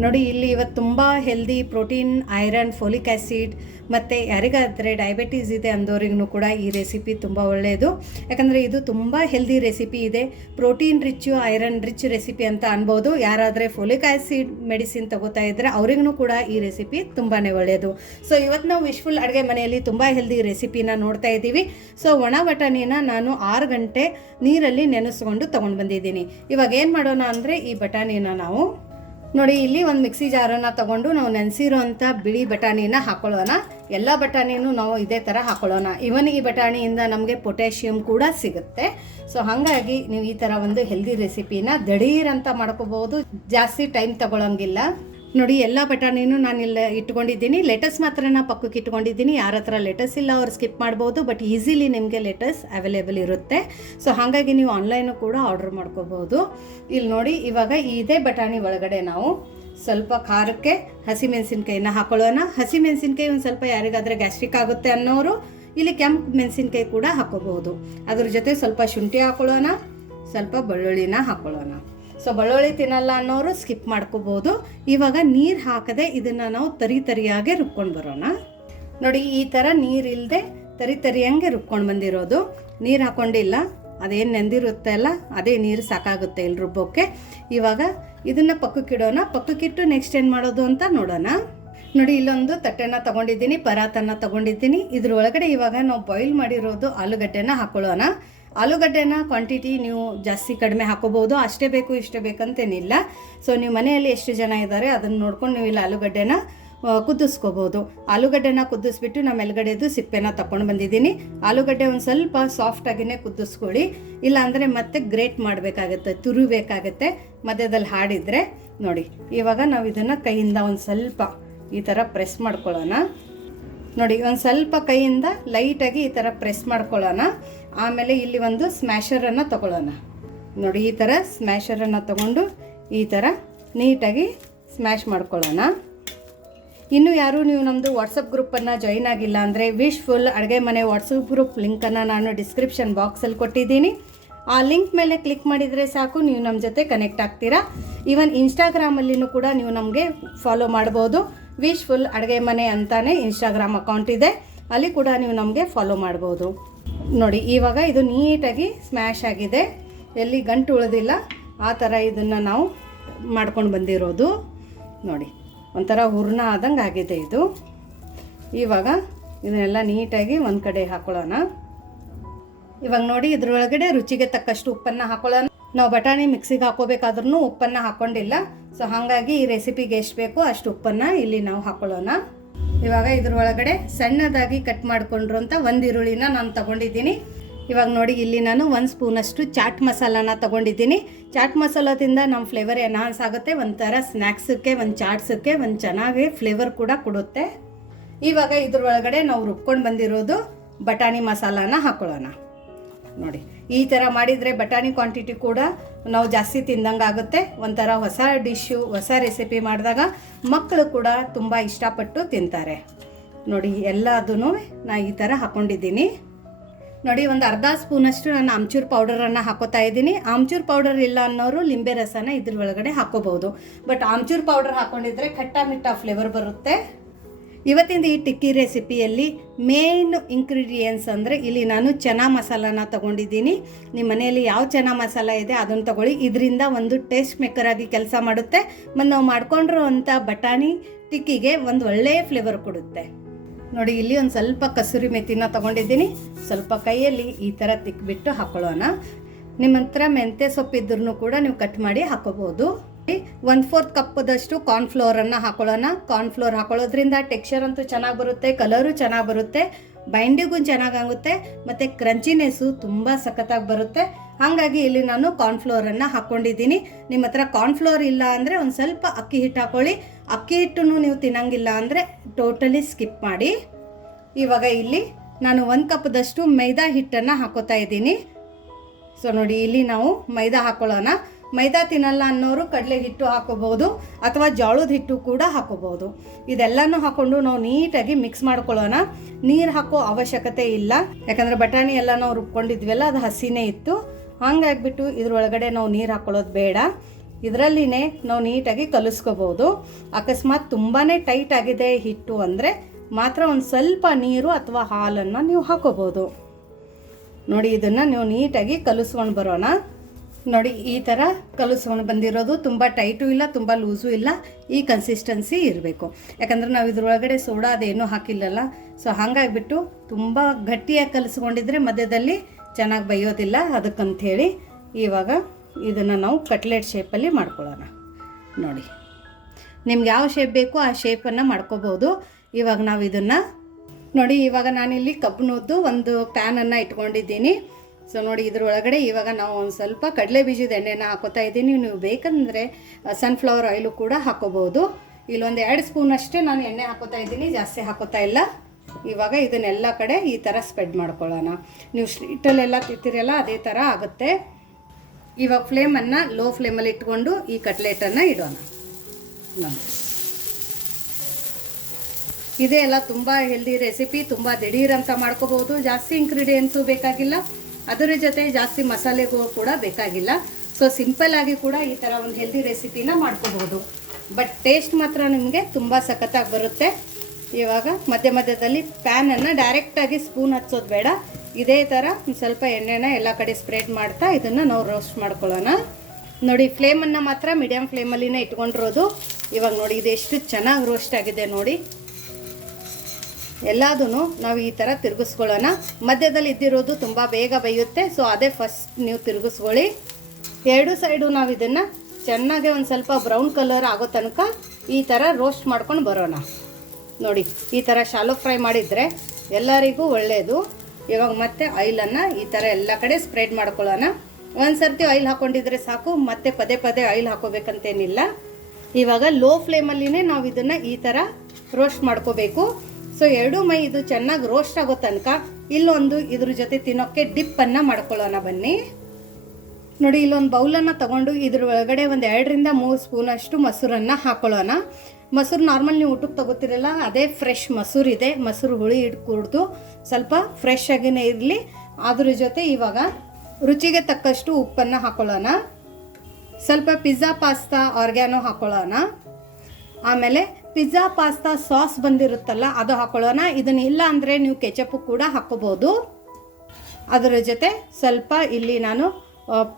ನೋಡಿ, ಇಲ್ಲಿ ಇವತ್ತು ತುಂಬ healthy protein iron folic acid ಮತ್ತು ಯಾರಿಗಾದರೆ ಡಯಾಬಿಟೀಸ್ ಇದೆ ಅಂದೋರಿಗೂ ಕೂಡ ಈ ರೆಸಿಪಿ ತುಂಬ ಒಳ್ಳೆಯದು ಯಾಕಂದರೆ ಇದು ತುಂಬ ಹೆಲ್ದಿ ರೆಸಿಪಿ ಇದೆ. Protein rich iron rich recipe ಅಂತ ಅನ್ಬೋದು. ಯಾರಾದರೆ ಫೋಲಿಕ್ ಆ್ಯಸಿಡ್ ಮೆಡಿಸಿನ್ ತಗೋತಾ ಇದ್ದರೆ ಅವ್ರಿಗೂ ಕೂಡ ಈ ರೆಸಿಪಿ ತುಂಬಾ ಒಳ್ಳೆಯದು ಸೊ ಇವತ್ತು ನಾವು ವಿಶ್ಫುಲ್ ಅಡುಗೆ ಮನೆಯಲ್ಲಿ ತುಂಬ ಹೆಲ್ದಿ ರೆಸಿಪಿನ ನೋಡ್ತಾ ಇದ್ದೀವಿ. ಸೊ ಒಣ ಬಟಾಣಿನ ನಾನು ಆರು ಗಂಟೆ ನೀರಲ್ಲಿ ನೆನೆಸ್ಕೊಂಡು ತೊಗೊಂಡು ಬಂದಿದ್ದೀನಿ. ಇವಾಗ ಏನು ಮಾಡೋಣ ಅಂದರೆ ಈ ಬಟಾಣಿನ ನಾವು ನೋಡಿ, ಇಲ್ಲಿ ಒಂದು ಮಿಕ್ಸಿ ಜಾರನ್ನು ತಗೊಂಡು ನಾವು ನೆನೆಸಿರೋಂಥ ಬಿಳಿ ಬಟಾಣಿನ ಹಾಕೊಳ್ಳೋಣ. ಎಲ್ಲ ಬಟಾಣಿನೂ ನಾವು ಇದೇ ಥರ ಹಾಕೊಳ್ಳೋಣ. ಇವನ್ ಈ ಬಟಾಣಿಯಿಂದ ನಮಗೆ ಪೊಟ್ಯಾಷಿಯಮ್ ಕೂಡ ಸಿಗುತ್ತೆ. ಸೊ ಹಾಗಾಗಿ ನೀವು ಈ ಥರ ಒಂದು ಹೆಲ್ದಿ ರೆಸಿಪಿನ ದಡೀರ್ ಅಂತ ಮಾಡ್ಕೋಬಹುದು. ಜಾಸ್ತಿ ಟೈಮ್ ತಗೊಳಂಗಿಲ್ಲ. ನೋಡಿ, ಎಲ್ಲ ಬಟಾಣಿನೂ ನಾನು ಇಲ್ಲ ಇಟ್ಕೊಂಡಿದ್ದೀನಿ. ಲೆಟಸ್ ಮಾತ್ರ ನಾನು ಪಕ್ಕಕ್ಕೆ ಇಟ್ಕೊಂಡಿದ್ದೀನಿ. ಯಾರ ಹತ್ರ ಲೆಟಸ್ ಇಲ್ಲ, ಅವ್ರು ಸ್ಕಿಪ್ ಮಾಡ್ಬೋದು ಬಟ್ ಈಸಿಲಿ ನಿಮಗೆ ಲೆಟಸ್ ಅವೈಲೇಬಲ್ ಇರುತ್ತೆ. ಸೊ ಹಾಗಾಗಿ ನೀವು ಆನ್ಲೈನು ಕೂಡ ಆರ್ಡರ್ ಮಾಡ್ಕೋಬೋದು. ಇಲ್ಲಿ ನೋಡಿ, ಇವಾಗ ಇದೇ ಬಟಾಣಿ ಒಳಗಡೆ ನಾವು ಸ್ವಲ್ಪ ಖಾರಕ್ಕೆ ಹಸಿಮೆಣಸಿನ್ಕಾಯಿನ ಹಾಕೊಳ್ಳೋಣ. ಹಸಿಮೆಣಸಿನ್ಕಾಯಿ ಒಂದು ಸ್ವಲ್ಪ ಯಾರಿಗಾದರೆ ಗ್ಯಾಸ್ಟ್ರಿಕ್ ಆಗುತ್ತೆ ಅನ್ನೋರು, ಇಲ್ಲಿ ಕೆಂಪು ಮೆಣಸಿನ್ಕಾಯಿ ಕೂಡ ಹಾಕೋಬಹುದು ಅದ್ರ ಜೊತೆ ಸ್ವಲ್ಪ ಶುಂಠಿ ಹಾಕೊಳ್ಳೋಣ, ಸ್ವಲ್ಪ ಬೆಳ್ಳುಳ್ಳಿನ ಹಾಕೊಳ್ಳೋಣ. ಸೊ ಬೆಳ್ಳುಳ್ಳಿ ತಿನ್ನಲ್ಲ ಅನ್ನೋರು ಸ್ಕಿಪ್ ಮಾಡ್ಕೋಬೋದು. ಇವಾಗ ನೀರು ಹಾಕದೆ ಇದನ್ನು ನಾವು ತರಿ ತರಿಯಾಗೆ ರುಬ್ಕೊಂಡು ಬರೋಣ. ನೋಡಿ, ಈ ಥರ ನೀರಿಲ್ಲದೆ ತರಿ ತರಿಯಂಗೆ ರುಬ್ಕೊಂಡು ಬಂದಿರೋದು. ನೀರು ಹಾಕೊಂಡಿಲ್ಲ, ಅದೇನು ನೆಂದಿರುತ್ತೆ ಅಲ್ಲ, ಅದೇ ನೀರು ಸಾಕಾಗುತ್ತೆ ಇಲ್ಲಿ ರುಬ್ಬೋಕ್ಕೆ ಇವಾಗ ಇದನ್ನು ಪಕ್ಕಕ್ಕಿಡೋಣ ಪಕ್ಕಕ್ಕಿಟ್ಟು ನೆಕ್ಸ್ಟ್ ಏನು ಮಾಡೋದು ಅಂತ ನೋಡೋಣ. ನೋಡಿ, ಇಲ್ಲೊಂದು ತಟ್ಟೆನ ತಗೊಂಡಿದ್ದೀನಿ ಪರಾತನ ತಗೊಂಡಿದ್ದೀನಿ. ಇದ್ರ ಒಳಗಡೆ ಇವಾಗ ನಾವು ಬಾಯ್ಲ್ ಮಾಡಿರೋದು ಆಲೂಗಡ್ಡೆನ ಹಾಕೊಳ್ಳೋಣ. ಆಲೂಗಡ್ಡೆನ ಕ್ವಾಂಟಿಟಿ ನೀವು ಜಾಸ್ತಿ ಕಡಿಮೆ ಹಾಕೋಬಹುದು. ಅಷ್ಟೇ ಬೇಕು, ಇಷ್ಟೇ ಬೇಕಂತೇನಿಲ್ಲ ಸೊ ನೀವು ಮನೆಯಲ್ಲಿ ಎಷ್ಟು ಜನ ಇದ್ದಾರೆ ಅದನ್ನು ನೋಡ್ಕೊಂಡು ನೀವು ಇಲ್ಲಿ ಆಲೂಗಡ್ಡೆನ ಕುದಿಸ್ಕೋಬೋದು ಆಲೂಗಡ್ಡೆನ ಕುದಿಸ್ಬಿಟ್ಟು ನಮ್ಮ ಮೇಲ್ಗಡೆದು ಸಿಪ್ಪೆನ ತಗೊಂಡು ಬಂದಿದ್ದೀನಿ. ಆಲೂಗಡ್ಡೆ ಒಂದು ಸ್ವಲ್ಪ ಸಾಫ್ಟಾಗಿಯೇ ಕುದಿಸ್ಕೊಳ್ಳಿ. ಇಲ್ಲಾಂದರೆ ಮತ್ತೆ ಗ್ರೇಟ್ ಮಾಡಬೇಕಾಗತ್ತೆ, ತುರುಬೇಕಾಗತ್ತೆ. ಮಧ್ಯದಲ್ಲಿ ಹಾಡಿದರೆ ನೋಡಿ, ಇವಾಗ ನಾವು ಇದನ್ನು ಕೈಯಿಂದ ಒಂದು ಸ್ವಲ್ಪ ಈ ಥರ ಪ್ರೆಸ್ ಮಾಡ್ಕೊಳ್ಳೋಣ. ನೋಡಿ, ಒಂದು ಸ್ವಲ್ಪ ಕೈಯಿಂದ ಲೈಟಾಗಿ ಈ ಥರ ಪ್ರೆಸ್ ಮಾಡ್ಕೊಳ್ಳೋಣ. ಆಮೇಲೆ ಇಲ್ಲಿ ಒಂದು ಸ್ಮ್ಯಾಷರನ್ನು ತಗೊಳ್ಳೋಣ. ನೋಡಿ, ಈ ಥರ ಸ್ಮ್ಯಾಷರನ್ನು ತಗೊಂಡು ಈ ಥರ ನೀಟಾಗಿ ಸ್ಮ್ಯಾಶ್ ಮಾಡ್ಕೊಳ್ಳೋಣ. ಇನ್ನು ಯಾರು ನೀವು ನಮ್ಮದು ವಾಟ್ಸಪ್ ಗ್ರೂಪನ್ನು ಜಾಯಿನ್ ಆಗಿಲ್ಲ ಅಂದರೆ ವಿಶ್ ಫುಲ್ ಅಡುಗೆ ಮನೆ ವಾಟ್ಸಪ್ ಗ್ರೂಪ್ ಲಿಂಕನ್ನು ನಾನು ಡಿಸ್ಕ್ರಿಪ್ಷನ್ ಬಾಕ್ಸಲ್ಲಿ ಕೊಟ್ಟಿದ್ದೀನಿ. ಆ ಲಿಂಕ್ ಮೇಲೆ ಕ್ಲಿಕ್ ಮಾಡಿದರೆ ಸಾಕು, ನೀವು ನಮ್ಮ ಜೊತೆ ಕನೆಕ್ಟ್ ಆಗ್ತೀರಾ. ಈವನ್ ಇನ್ಸ್ಟಾಗ್ರಾಮಲ್ಲಿನೂ ಕೂಡ ನೀವು ನಮಗೆ ಫಾಲೋ ಮಾಡ್ಬೋದು. ವಿಶ್ ಫುಲ್ ಅಡುಗೆ ಮನೆ ಅಂತಾನೆ ಇನ್ಸ್ಟಾಗ್ರಾಮ್ ಅಕೌಂಟ್ ಇದೆ. ಅಲ್ಲಿ ಕೂಡ ನೀವು ನಮಗೆ ಫಾಲೋ ಮಾಡ್ಬೋದು. ನೋಡಿ, ಇವಾಗ ಇದು ನೀಟಾಗಿ ಸ್ಮ್ಯಾಶ್ ಆಗಿದೆ. ಎಲ್ಲಿ ಗಂಟು ಉಳಿದಿಲ್ಲ, ಆ ಥರ ಇದನ್ನು ನಾವು ಮಾಡ್ಕೊಂಡು ಬಂದಿರೋದು. ನೋಡಿ, ಒಂಥರ ಹೂರ್ಣ ಆದಂಗೆ ಆಗಿದೆ ಇದು. ಇವಾಗ ಇದನ್ನೆಲ್ಲ ನೀಟಾಗಿ ಒಂದು ಕಡೆ ಹಾಕೊಳ್ಳೋಣ. ಇವಾಗ ನೋಡಿ, ಇದರೊಳಗಡೆ ರುಚಿಗೆ ತಕ್ಕಷ್ಟು ಉಪ್ಪನ್ನು ಹಾಕೊಳ್ಳೋಣ. ನಾವು ಬಟಾಣಿ ಮಿಕ್ಸಿಗೆ ಹಾಕೋಬೇಕಾದ್ರೂ ಉಪ್ಪನ್ನು ಹಾಕೊಂಡಿಲ್ಲ. ಸೊ ಹಾಗಾಗಿ ಈ ರೆಸಿಪಿಗೆ ಎಷ್ಟು ಬೇಕೋ ಅಷ್ಟು ಉಪ್ಪನ್ನು ಇಲ್ಲಿ ನಾವು ಹಾಕೊಳ್ಳೋಣ. ಇವಾಗ ಇದ್ರ ಒಳಗಡೆ ಸಣ್ಣದಾಗಿ ಕಟ್ ಮಾಡಿಕೊಂಡಿರೋಂಥ ಒಂದು ಈರುಳ್ಳಿನ ನಾನು ತಗೊಂಡಿದ್ದೀನಿ. ಇವಾಗ ನೋಡಿ, ಇಲ್ಲಿ ನಾನು ಒಂದು ಸ್ಪೂನಷ್ಟು ಚಾಟ್ ಮಸಾಲಾನ ತಗೊಂಡಿದ್ದೀನಿ. ಚಾಟ್ ಮಸಾಲದಿಂದ ನಮ್ಮ ಫ್ಲೇವರ್ ಎನ್ಹಾನ್ಸ್ ಆಗುತ್ತೆ. ಒಂಥರ ಸ್ನ್ಯಾಕ್ಸಕ್ಕೆ ಒಂದು ಚಾಟ್ಸಕ್ಕೆ ಒಂದು ಚೆನ್ನಾಗಿ ಫ್ಲೇವರ್ ಕೂಡ ಕೊಡುತ್ತೆ. ಇವಾಗ ಇದ್ರ ಒಳಗಡೆ ನಾವು ರುಬ್ಕೊಂಡು ಬಂದಿರೋದು ಬಟಾಣಿ ಮಸಾಲಾನ ಹಾಕೊಳ್ಳೋಣ. ನೋಡಿ, ಈ ಥರ ಮಾಡಿದರೆ ಬಟಾಣಿ ಕ್ವಾಂಟಿಟಿ ಕೂಡ ನಾವು ಜಾಸ್ತಿ ತಿಂದಂಗೆ ಆಗುತ್ತೆ. ಒಂಥರ ಹೊಸ ಡಿಶ್ಶು ಹೊಸ ರೆಸಿಪಿ ಮಾಡಿದಾಗ ಮಕ್ಕಳು ಕೂಡ ತುಂಬ ಇಷ್ಟಪಟ್ಟು ತಿಂತಾರೆ. ನೋಡಿ ಎಲ್ಲದೂ ನಾ ಈ ಥರ ಹಾಕ್ಕೊಂಡಿದ್ದೀನಿ ನೋಡಿ, ಒಂದು ಅರ್ಧ ಸ್ಪೂನಷ್ಟು ನಾನು ಆಮ್ಚೂರ್ ಪೌಡರನ್ನು ಹಾಕೋತಾ ಇದ್ದೀನಿ. ಆಮ್ಚೂರು ಪೌಡರ್ ಇಲ್ಲ ಅನ್ನೋರು ಲಿಂಬೆ ರಸನ ಇದ್ರ ಒಳಗಡೆ ಹಾಕೋಬಹುದು. ಬಟ್ ಆಮ್ಚೂರು ಪೌಡರ್ ಹಾಕ್ಕೊಂಡಿದ್ರೆ ಖಟ್ಟ ಮಿಟ್ಟ ಫ್ಲೇವರ್ ಬರುತ್ತೆ. ಇವತ್ತಿಂದ ಈ ಟಿಕ್ಕಿ ರೆಸಿಪಿಯಲ್ಲಿ ಮೇನ್ ಇಂಗ್ರೀಡಿಯೆಂಟ್ಸ್ ಅಂದರೆ ಇಲ್ಲಿ ನಾನು ಚನಾ ಮಸಾಲಾನ ತಗೊಂಡಿದ್ದೀನಿ. ನಿಮ್ಮ ಮನೆಯಲ್ಲಿ ಯಾವ ಚನಾ ಮಸಾಲ ಇದೆ ಅದನ್ನು ತಗೊಳ್ಳಿ. ಇದರಿಂದ ಒಂದು ಟೇಸ್ಟ್ ಮೇಕರ್ ಆಗಿ ಕೆಲಸ ಮಾಡುತ್ತೆ. ಮತ್ತು ನಾವು ಮಾಡ್ಕೊಂಡಿರೋ ಬಟಾಣಿ ಟಿಕ್ಕಿಗೆ ಒಂದು ಒಳ್ಳೆಯ ಫ್ಲೇವರ್ ಕೊಡುತ್ತೆ. ನೋಡಿ, ಇಲ್ಲಿ ಒಂದು ಸ್ವಲ್ಪ ಕಸೂರಿ ಮೆಥಿನ ತಗೊಂಡಿದ್ದೀನಿ. ಸ್ವಲ್ಪ ಕೈಯಲ್ಲಿ ಈ ಥರ ತಿಕ್ಕಿಬಿಟ್ಟು ಹಾಕೊಳ್ಳೋಣ. ನಿಮ್ಮ ಹತ್ರ ಮೆಂತ್ಯ ಸೊಪ್ಪಿದ್ರೂ ಕೂಡ ನೀವು ಕಟ್ ಮಾಡಿ ಹಾಕೋಬಹುದು ಒನ್ ಫೋರ್ತ್ ಕಪ್ಪದಷ್ಟು ಕಾರ್ನ್ಫ್ಲೋರನ್ನು ಹಾಕೊಳ್ಳೋಣ. ಕಾರ್ನ್ಫ್ಲೋರ್ ಹಾಕೊಳ್ಳೋದ್ರಿಂದ ಟೆಕ್ಸ್ಚರ್ ಅಂತೂ ಚೆನ್ನಾಗಿ ಬರುತ್ತೆ ಕಲರು ಚೆನ್ನಾಗಿ ಬರುತ್ತೆ ಬೈಂಡಿಗೂ ಚೆನ್ನಾಗಾಗುತ್ತೆ ಮತ್ತು ಕ್ರಂಚಿನೆಸ್ಸು ತುಂಬ ಸಖತ್ತಾಗಿ ಬರುತ್ತೆ. ಹಾಗಾಗಿ ಇಲ್ಲಿ ನಾನು ಕಾರ್ನ್ಫ್ಲೋರನ್ನು ಹಾಕ್ಕೊಂಡಿದ್ದೀನಿ ನಿಮ್ಮ ಹತ್ರ ಕಾರ್ನ್ಫ್ಲೋರ್ ಇಲ್ಲ ಅಂದರೆ ಒಂದು ಸ್ವಲ್ಪ ಅಕ್ಕಿ ಹಿಟ್ಟು ಹಾಕೊಳ್ಳಿ. ಅಕ್ಕಿ ಹಿಟ್ಟು ನೀವು ತಿನ್ನಂಗಿಲ್ಲ ಅಂದರೆ ಟೋಟಲಿ ಸ್ಕಿಪ್ ಮಾಡಿ. ಇವಾಗ ಇಲ್ಲಿ ನಾನು ಒಂದು ಕಪ್ದಷ್ಟು ಮೈದಾ ಹಿಟ್ಟನ್ನು ಹಾಕೋತಾ ಇದ್ದೀನಿ. ಸೊ ನೋಡಿ, ಇಲ್ಲಿ ನಾವು ಮೈದಾ ಹಾಕೊಳ್ಳೋಣ. ಮೈದಾ ತಿನ್ನಲ್ಲ ಅನ್ನೋರು ಕಡಲೆ ಹಿಟ್ಟು ಹಾಕೋಬಹುದು ಅಥವಾ ಜೋಳದ ಹಿಟ್ಟು ಕೂಡ ಹಾಕೋಬಹುದು. ಇದೆಲ್ಲನೂ ಹಾಕೊಂಡು ನಾವು ನೀಟಾಗಿ ಮಿಕ್ಸ್ ಮಾಡ್ಕೊಳ್ಳೋಣ. ನೀರು ಹಾಕೋ ಅವಶ್ಯಕತೆ ಇಲ್ಲ. ಯಾಕಂದರೆ ಬಟಾಣಿ ಎಲ್ಲ ನಾವು ರುಬ್ಕೊಂಡಿದ್ವಲ್ಲ, ಅದು ಹಸಿನೇ ಇತ್ತು. ಹಂಗಾಗ್ಬಿಟ್ಟು ಇದ್ರೊಳಗಡೆ ನಾವು ನೀರು ಹಾಕೊಳ್ಳೋದು ಬೇಡ. ಇದರಲ್ಲಿನೇ ನಾವು ನೀಟಾಗಿ ಕಲಿಸ್ಕೋಬೋದು ಅಕಸ್ಮಾತ್ ತುಂಬಾ ಟೈಟ್ ಆಗಿದೆ ಹಿಟ್ಟು ಅಂದರೆ ಮಾತ್ರ ಒಂದು ಸ್ವಲ್ಪ ನೀರು ಅಥವಾ ಹಾಲನ್ನು ನೀವು ಹಾಕೋಬೋದು ನೋಡಿ, ಇದನ್ನು ನೀವು ನೀಟಾಗಿ ಕಲಿಸ್ಕೊಂಡು ಬರೋಣ. ನೋಡಿ, ಈ ಥರ ಕಲಸ್ಕೊಂಡು ಬಂದಿರೋದು ತುಂಬ ಟೈಟು ಇಲ್ಲ, ತುಂಬ ಲೂಸು ಇಲ್ಲ, ಈ ಕನ್ಸಿಸ್ಟೆನ್ಸಿ ಇರಬೇಕು. ಯಾಕಂದ್ರೆ ನಾವು ಇದ್ರೊಳಗಡೆ ಸೋಡಾ ಅದೇನೂ ಹಾಕಿಲ್ಲಲ್ಲ ಸೊ ಹಾಗಾಗಿಬಿಟ್ಟು ತುಂಬ ಗಟ್ಟಿಯಾಗಿ ಕಲಸ್ಕೊಂಡಿದ್ರೆ ಮಧ್ಯದಲ್ಲಿ ಚೆನ್ನಾಗಿ ಬೈಯೋದಿಲ್ಲ ಅದಕ್ಕಂಥೇಳಿ ಇವಾಗ ಇದನ್ನು ನಾವು ಕಟ್ಲೆಟ್ ಶೇಪಲ್ಲಿ ಮಾಡ್ಕೊಳ್ಳೋಣ. ನೋಡಿ, ನಿಮ್ಗೆ ಯಾವ ಶೇಪ್ ಬೇಕು ಆ ಶೇಪನ್ನು ಮಾಡ್ಕೋಬೋದು. ಇವಾಗ ನಾವು ಇದನ್ನು ನೋಡಿ, ಇವಾಗ ನಾನಿಲ್ಲಿ ಕಬ್ಬಿನದ್ದು ಒಂದು ಪ್ಯಾನನ್ನು ಇಟ್ಕೊಂಡಿದ್ದೀನಿ. ಸೊ ನೋಡಿ, ಇದ್ರೊಳಗಡೆ ಇವಾಗ ನಾವು ಒಂದು ಸ್ವಲ್ಪ ಕಡಲೆ ಬೀಜದ ಎಣ್ಣೆನ ಹಾಕೋತಾ ಇದ್ದೀನಿ. ನೀವು ಬೇಕಂದರೆ ಸನ್ಫ್ಲವರ್ ಆಯಿಲು ಕೂಡ ಹಾಕೋಬೋದು ಇಲ್ಲೊಂದು ಎರಡು ಸ್ಪೂನ್ ಅಷ್ಟೇ ನಾನು ಎಣ್ಣೆ ಹಾಕೋತಾ ಇದ್ದೀನಿ. ಜಾಸ್ತಿ ಹಾಕೋತಾ ಇಲ್ಲ. ಇವಾಗ ಇದನ್ನೆಲ್ಲ ಕಡೆ ಈ ಥರ ಸ್ಪ್ರೆಡ್ ಮಾಡ್ಕೊಳ್ಳೋಣ. ನೀವು ಹಿಟ್ಟಲ್ಲೆಲ್ಲ ತಿಂತೀರಲ್ಲ ಅದೇ ಥರ ಆಗುತ್ತೆ. ಇವಾಗ ಫ್ಲೇಮನ್ನು ಲೋ ಫ್ಲೇಮಲ್ಲಿ ಇಟ್ಕೊಂಡು ಈ ಕಟ್ಲೆಟನ್ನು ಇಡೋಣ. ನೋಡಿ. ಇದೇ ಎಲ್ಲ ತುಂಬ ಹೆಲ್ದಿ ರೆಸಿಪಿ ತುಂಬ ಅಂತ ಮಾಡ್ಕೋಬಹುದು. ಜಾಸ್ತಿ ಇಂಗ್ರೀಡಿಯೆಂಟ್ಸು ಬೇಕಾಗಿಲ್ಲ. ಅದರ ಜೊತೆ ಜಾಸ್ತಿ ಮಸಾಲೆಗೂ ಕೂಡ ಬೇಕಾಗಿಲ್ಲ. ಸೊ ಸಿಂಪಲ್ ಆಗಿ ಕೂಡ ಈ ಥರ ಒಂದು ಹೆಲ್ದಿ ರೆಸಿಪಿನ ಮಾಡ್ಕೋಬಹುದು. ಬಟ್ ಟೇಸ್ಟ್ ಮಾತ್ರ ನಿಮಗೆ ತುಂಬ ಸಖತ್ತಾಗಿ ಬರುತ್ತೆ. ಇವಾಗ ಮಧ್ಯ ಮಧ್ಯದಲ್ಲಿ ಪ್ಯಾನನ್ನು ಡೈರೆಕ್ಟಾಗಿ ಸ್ಪೂನ್ ಹಚ್ಚೋದು ಬೇಡ. ಇದೇ ಥರ ಸ್ವಲ್ಪ ಎಣ್ಣೆನ ಎಲ್ಲ ಕಡೆ ಸ್ಪ್ರೆಡ್ ಮಾಡ್ತಾ ಇದನ್ನು ನಾವು ರೋಸ್ಟ್ ಮಾಡ್ಕೊಳ್ಳೋಣ. ನೋಡಿ ಫ್ಲೇಮನ್ನು ಮಾತ್ರ ಮೀಡಿಯಮ್ ಫ್ಲೇಮಲ್ಲಿನೇ ಇಟ್ಕೊಂಡಿರೋದು. ಇವಾಗ ನೋಡಿ, ಇದು ಎಷ್ಟು ಚೆನ್ನಾಗಿ ರೋಸ್ಟ್ ಆಗಿದೆ ನೋಡಿ. ಎಲ್ಲದೂ ನಾವು ಈ ಥರ ತಿರುಗಿಸ್ಕೊಳ್ಳೋಣ. ಮಧ್ಯದಲ್ಲಿ ಇದ್ದಿರೋದು ತುಂಬ ಬೇಗ ಬೇಯುತ್ತೆ ಸೊ ಅದೇ ಫಸ್ಟ್ ನೀವು ತಿರುಗಿಸ್ಕೊಳ್ಳಿ. ಎರಡು ಸೈಡು ನಾವು ಇದನ್ನು ಚೆನ್ನಾಗೆ ಒಂದು ಸ್ವಲ್ಪ ಬ್ರೌನ್ ಕಲರ್ ಆಗೋ ತನಕ ಈ ಥರ ರೋಸ್ಟ್ ಮಾಡ್ಕೊಂಡು ಬರೋಣ. ನೋಡಿ, ಈ ಥರ ಶಾಲೋ ಫ್ರೈ ಮಾಡಿದರೆ ಎಲ್ಲರಿಗೂ ಒಳ್ಳೆಯದು ಇವಾಗ ಮತ್ತೆ ಆಯಿಲನ್ನು ಈ ಥರ ಎಲ್ಲ ಕಡೆ ಸ್ಪ್ರೆಡ್ ಮಾಡ್ಕೊಳ್ಳೋಣ. ಒಂದು ಸರ್ತಿ ಆಯಿಲ್ ಹಾಕ್ಕೊಂಡಿದ್ರೆ ಸಾಕು, ಮತ್ತೆ ಪದೇ ಪದೇ ಆಯಿಲ್ ಹಾಕೋಬೇಕಂತೇನಿಲ್ಲ. ಇವಾಗ ಲೋ ಫ್ಲೇಮಲ್ಲಿನೇ ನಾವು ಇದನ್ನು ಈ ಥರ ರೋಸ್ಟ್ ಮಾಡ್ಕೋಬೇಕು. ಸೊ ಎರಡು ಮೈ ಇದು ಚೆನ್ನಾಗಿ ರೋಸ್ಟ್ ಆಗೋ ತನಕ ಇಲ್ಲೊಂದು ಇದ್ರ ಜೊತೆ ತಿನ್ನೋಕ್ಕೆ ಡಿಪ್ಪನ್ನು ಮಾಡ್ಕೊಳ್ಳೋಣ ಬನ್ನಿ. ನೋಡಿ, ಇಲ್ಲೊಂದು ಬೌಲನ್ನು ತಗೊಂಡು ಇದ್ರ ಒಳಗಡೆ ಒಂದು ಎರಡರಿಂದ ಮೂರು ಸ್ಪೂನಷ್ಟು ಮೊಸರನ್ನು ಹಾಕೊಳ್ಳೋಣ. ಮೊಸರು ನಾರ್ಮಲ್ ನೀವು ಊಟಕ್ಕೆ ತಗೋತಿರಲ್ಲ, ಅದೇ ಫ್ರೆಶ್ ಮೊಸರು ಇದೆ. ಮೊಸರು ಹುಳಿ ಇಟ್ಟು ಕುಡ್ದು ಸ್ವಲ್ಪ ಫ್ರೆಶ್ ಆಗಿನೇ ಇರಲಿ. ಅದ್ರ ಜೊತೆ ಇವಾಗ ರುಚಿಗೆ ತಕ್ಕಷ್ಟು ಉಪ್ಪನ್ನು ಹಾಕೊಳ್ಳೋಣ. ಸ್ವಲ್ಪ ಪಿಜ್ಜಾ ಪಾಸ್ತಾ ಆರ್ಗ್ಯಾನೋ ಹಾಕೊಳ್ಳೋಣ. ಆಮೇಲೆ ಪಿಜ್ಜಾ, ಪಾಸ್ತಾ, ಸಾಸ್ ಬಂದಿರುತ್ತಲ್ಲ, ಅದು ಹಾಕೊಳ್ಳೋಣ. ಇದನ್ನ ಇಲ್ಲ ಅಂದರೆ ನೀವು ಕೆಚಪ್ಪು ಕೂಡ ಹಾಕೋಬೋದು ಅದರ ಜೊತೆ ಸ್ವಲ್ಪ ಇಲ್ಲಿ ನಾನು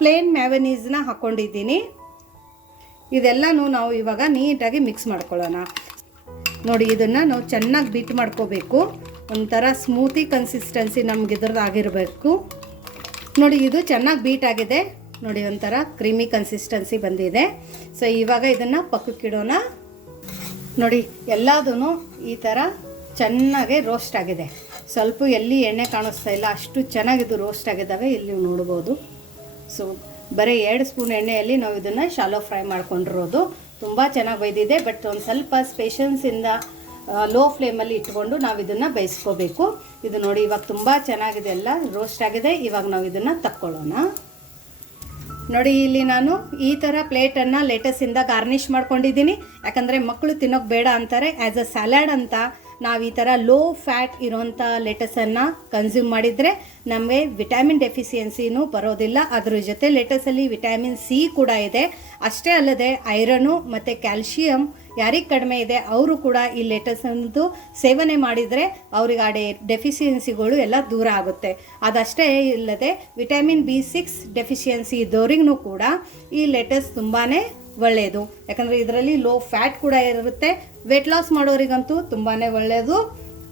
ಪ್ಲೇನ್ ಮ್ಯಾವನೀಸ್ನ ಹಾಕ್ಕೊಂಡಿದ್ದೀನಿ ಇದೆಲ್ಲನೂ ನಾವು ಇವಾಗ ನೀಟಾಗಿ ಮಿಕ್ಸ್ ಮಾಡ್ಕೊಳ್ಳೋಣ. ನೋಡಿ, ಇದನ್ನು ನಾವು ಚೆನ್ನಾಗಿ ಬೀಟ್ ಮಾಡ್ಕೋಬೇಕು. ಒಂಥರ ಸ್ಮೂತಿ ಕನ್ಸಿಸ್ಟೆನ್ಸಿ ನಮ್ಗೆ ಇದ್ರದ್ದು ಆಗಿರಬೇಕು. ನೋಡಿ, ಇದು ಚೆನ್ನಾಗಿ ಬೀಟ್ ಆಗಿದೆ. ನೋಡಿ, ಒಂಥರ ಕ್ರೀಮಿ ಕನ್ಸಿಸ್ಟೆನ್ಸಿ ಬಂದಿದೆ. ಸೊ ಇವಾಗ ಇದನ್ನು ಪಕ್ಕಕ್ಕಿಡೋಣ. ನೋಡಿ ಎಲ್ಲದೂ ಈ ಥರ ಚೆನ್ನಾಗೆ ರೋಸ್ಟ್ ಆಗಿದೆ. ಸ್ವಲ್ಪ ಎಲ್ಲಿ ಎಣ್ಣೆ ಕಾಣಿಸ್ತಾ ಇಲ್ಲ, ಅಷ್ಟು ಚೆನ್ನಾಗಿದ್ದು ರೋಸ್ಟ್ ಆಗಿದ್ದಾವೆ, ಇಲ್ಲಿ ನೀವು ನೋಡ್ಬೋದು. ಸೊ ಬರೀ ಎರಡು ಸ್ಪೂನ್ ಎಣ್ಣೆಯಲ್ಲಿ ನಾವು ಇದನ್ನು ಶಾಲೋ ಫ್ರೈ ಮಾಡ್ಕೊಂಡಿರೋದು. ತುಂಬ ಚೆನ್ನಾಗಿ ಬೈದಿದೆ ಬಟ್ ಒಂದು ಸ್ವಲ್ಪ ಸ್ಪೇಷನ್ಸಿಂದ ಲೋ ಫ್ಲೇಮಲ್ಲಿ ಇಟ್ಕೊಂಡು ನಾವು ಇದನ್ನು ಬೇಯಿಸ್ಕೋಬೇಕು. ಇದು ನೋಡಿ, ಇವಾಗ ತುಂಬ ಚೆನ್ನಾಗಿದೆ ಎಲ್ಲ ರೋಸ್ಟ್ ಆಗಿದೆ, ಇವಾಗ ನಾವು ಇದನ್ನು ತಕ್ಕೊಳ್ಳೋಣ. ನೋಡಿ, ಇಲ್ಲಿ ನಾನು ಈ ಥರ ಪ್ಲೇಟನ್ನು ಲೆಟಸಿಂದ ಗಾರ್ನಿಷ್ ಮಾಡ್ಕೊಂಡಿದ್ದೀನಿ. ಯಾಕಂದರೆ ಮಕ್ಕಳು ತಿನ್ನೋಕೆ ಬೇಡ ಅಂತಾರೆ. ಆ್ಯಸ್ ಅ ಸ್ಯಾಲಾಡ್ ಅಂತ ನಾವು ಈ ಥರ ಲೋ ಫ್ಯಾಟ್ ಇರೋಂಥ ಲೆಟಸನ್ನು ಕನ್ಸ್ಯೂಮ್ ಮಾಡಿದರೆ ನಮಗೆ ವಿಟಮಿನ್ ಡೆಫಿಸಿಯನ್ಸಿನೂ ಬರೋದಿಲ್ಲ. ಅದ್ರ ಜೊತೆ ಲೆಟಸಲ್ಲಿ ವಿಟಮಿನ್ ಸಿ ಕೂಡ ಇದೆ. ಅಷ್ಟೇ ಅಲ್ಲದೆ ಐರನು ಮತ್ತು ಕ್ಯಾಲ್ಶಿಯಂ ಯಾರಿಗೆ ಕಡಿಮೆ ಇದೆ ಅವರು ಕೂಡ ಈ ಲೆಟಸಂದು ಸೇವನೆ ಮಾಡಿದರೆ ಅವ್ರಿಗೆ ಆ ಡೆ ಡೆಫಿಷಿಯನ್ಸಿಗಳು ಎಲ್ಲ ದೂರ ಆಗುತ್ತೆ. ಅದಷ್ಟೇ ಇಲ್ಲದೆ ವಿಟಮಿನ್ ಬಿ ಸಿಕ್ಸ್ ಡೆಫಿಷಿಯನ್ಸಿ ಇದ್ದವ್ರಿಗೂ ಕೂಡ ಈ ಲೆಟಸ್ ತುಂಬಾ ಒಳ್ಳೆಯದು ಯಾಕಂದರೆ ಇದರಲ್ಲಿ ಲೋ ಫ್ಯಾಟ್ ಕೂಡ ಇರುತ್ತೆ ವೆಯ್ಟ್ ಲಾಸ್ ಮಾಡೋರಿಗಂತೂ ತುಂಬಾ ಒಳ್ಳೆಯದು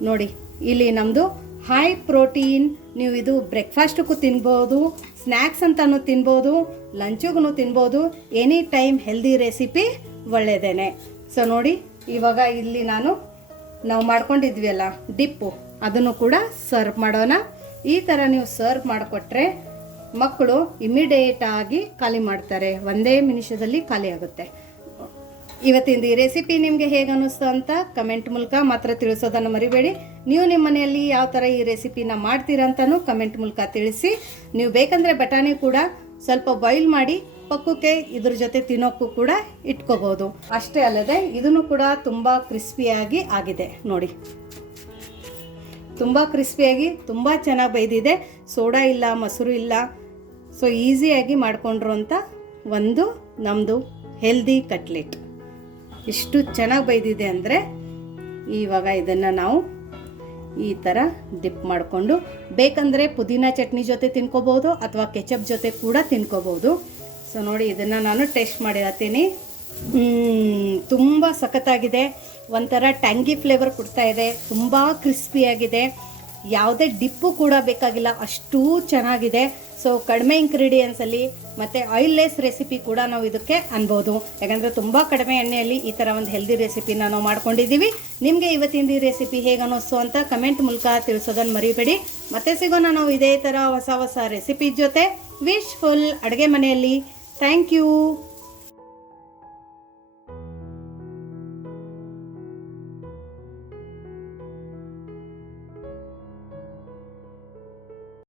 ನೋಡಿ, ಇಲ್ಲಿ ನಮ್ಮದು ಹೈ ಪ್ರೋಟೀನ್ ನೀವು ಇದು ಬ್ರೇಕ್ಫಾಸ್ಟಕ್ಕೂ ತಿನ್ಬೋದು ಸ್ನ್ಯಾಕ್ಸ್ ಅಂತಲೂ ತಿನ್ಬೋದು ಲಂಚಿಗೂ ತಿನ್ಬೋದು ಎನಿ ಟೈಮ್ ಹೆಲ್ದಿ ರೆಸಿಪಿ ಒಳ್ಳೆಯದೇನೆ ಸೊ ನೋಡಿ, ಇವಾಗ ಇಲ್ಲಿ ನಾನು ನಾವು ಮಾಡ್ಕೊಂಡಿದ್ವಿ ಅಲ್ಲ ಡಿಪ್ಪು ಅದನ್ನು ಕೂಡ ಸರ್ವ್ ಮಾಡೋಣ. ಈ ಥರ ನೀವು ಸರ್ವ್ ಮಾಡಿಕೊಟ್ರೆ ಮಕ್ಕಳು ಇಮಿಡಿಯೇಟ್ ಆಗಿ ಖಾಲಿ ಮಾಡ್ತಾರೆ. ಒಂದೇ ನಿಮಿಷದಲ್ಲಿ ಖಾಲಿ ಆಗುತ್ತೆ. ಇವತ್ತಿಂದ ಈ ರೆಸಿಪಿ ನಿಮಗೆ ಹೇಗೆ ಅನ್ನಿಸ್ತು ಅಂತ ಕಮೆಂಟ್ ಮೂಲಕ ಮಾತ್ರ ತಿಳಿಸೋದನ್ನು ಮರಿಬೇಡಿ. ನೀವು ನಿಮ್ಮ ಮನೆಯಲ್ಲಿ ಯಾವ ಥರ ಈ ರೆಸಿಪಿನ ಮಾಡ್ತೀರಂತನೂ ಕಮೆಂಟ್ ಮೂಲಕ ತಿಳಿಸಿ. ನೀವು ಬೇಕಂದರೆ ಬಟಾಣಿ ಕೂಡ ಸ್ವಲ್ಪ ಬಾಯ್ಲ್ ಮಾಡಿ ಪಕ್ಕಕ್ಕೆ ಇದ್ರ ಜೊತೆ ತಿನ್ನೋಕ್ಕೂ ಕೂಡ ಇಟ್ಕೋಬೋದು. ಅಷ್ಟೇ ಅಲ್ಲದೆ ಇದನ್ನು ಕೂಡ ತುಂಬ ಕ್ರಿಸ್ಪಿಯಾಗಿ ಆಗಿದೆ. ನೋಡಿ. ತುಂಬ ಕ್ರಿಸ್ಪಿಯಾಗಿ ತುಂಬ ಚೆನ್ನಾಗಿ ಬೈದಿದೆ ಸೋಡಾ ಇಲ್ಲ, ಮೊಸರು ಇಲ್ಲ. ಸೊ ಈಸಿಯಾಗಿ ಮಾಡಿಕೊಂಡ್ರು ಅಂತ ಒಂದು ನಮ್ಮದು ಹೆಲ್ದಿ ಕಟ್ಲೆಟ್ ಎಷ್ಟು ಚೆನ್ನಾಗಿ ಬೈದಿದೆ ಅಂದರೆ ಇವಾಗ ಇದನ್ನು ನಾವು ಈ ಥರ ಡಿಪ್ ಮಾಡಿಕೊಂಡು, ಬೇಕಂದರೆ ಪುದೀನ ಚಟ್ನಿ ಜೊತೆ ತಿನ್ಕೋಬೋದು ಅಥವಾ ಕೆಚಪ್ ಜೊತೆ ಕೂಡ ತಿನ್ಕೋಬೋದು ಸೊ ನೋಡಿ ಇದನ್ನು ನಾನು ಟೇಸ್ಟ್ ಮಾಡಿರತ್ತೀನಿ. ತುಂಬ ಸಖತ್ತಾಗಿದೆ. ಒಂಥರ ಟ್ಯಾಂಗಿ ಫ್ಲೇವರ್ ಕೊಡ್ತಾ ಇದೆ. ತುಂಬ ಕ್ರಿಸ್ಪಿಯಾಗಿದೆ ಯಾವುದೇ ಡಿಪ್ಪು ಕೂಡ ಬೇಕಾಗಿಲ್ಲ. ಅಷ್ಟೂ ಚೆನ್ನಾಗಿದೆ. ಸೊ ಕಡಿಮೆ ಇಂಗ್ರೀಡಿಯೆಂಟ್ಸಲ್ಲಿ ಮತ್ತು ಆಯಿಲ್ಲೆಸ್ ರೆಸಿಪಿ ಕೂಡ ನಾವು ಇದಕ್ಕೆ ಅನ್ಬೋದು. ಯಾಕಂದರೆ ತುಂಬ ಕಡಿಮೆ ಎಣ್ಣೆಯಲ್ಲಿ ಈ ಥರ ಒಂದು ಹೆಲ್ದಿ ರೆಸಿಪಿನ ನಾವು ಮಾಡ್ಕೊಂಡಿದ್ದೀವಿ. ನಿಮಗೆ ಇವತ್ತಿನ ಈ ರೆಸಿಪಿ ಹೇಗೆ ಅನ್ನಿಸ್ತು ಅಂತ ಕಮೆಂಟ್ ಮೂಲಕ ತಿಳಿಸೋದನ್ನು ಮರಿಬೇಡಿ. ಮತ್ತೆ ಸಿಗೋಣ ನಾವು ಇದೇ ಥರ ಹೊಸ ಹೊಸ ರೆಸಿಪಿ ಜೊತೆ. ವಿಶ್ ಫುಲ್ ಅಡುಗೆ ಮನೆಯಲ್ಲಿ. Thank you